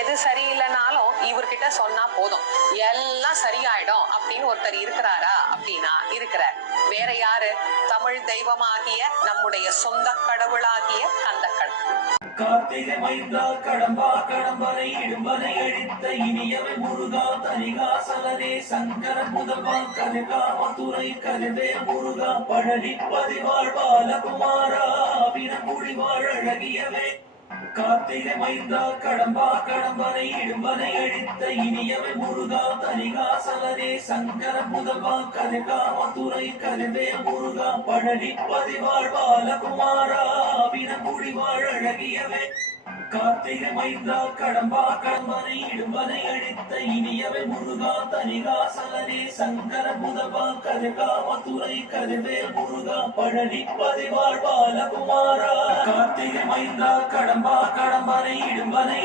எது சரியில்லைனாலும் இவர்கிட்ட சொன்னா போதும், எல்லாம் சரியாயிடும் அப்படின்னு ஒருத்தர் இருக்கிறாரா அப்படின்னா இருக்கிறார். வேற யாரு? தமிழ் தெய்வமாகிய நம்முடைய சொந்த கடவுளாகிய கந்தக்கடவுள். கார்த்திகை மைந்தா கடம்பா கடம்பனை இடும்பனை அழித்த இனியவை முருகா தனிகாசலனே சங்கர முதல்வா கருகா மதுரை கருவே முருகா பழனி பதிவாழ் பாலகுமாரா வினங்குடி வாழ் அழகியவே. கார்த்திகை மைந்தா கடம்பா கடம்பனை இடும்பனை அழித்த இனியவை முருகா தனிகாசலனே சங்கர முதல்வா கருகா மதுரை கருவே முருகா பழனி பதிவாழ் பாலகுமாரா வினங்குடி வாழ் அழகியவே. கார்த்திகை மைந்தா கடம்பா கடம்பனை இடும்பனை அழித்த இனியவை முருகா தனிகாசலனே சங்கர முதல்வா கருகா மதுரை கருவே முருகா பழனி பதிவாழ் பாலகுமாரா. கார்த்திகை மைந்தா கடம்பா கடம்பனை இடும்பனை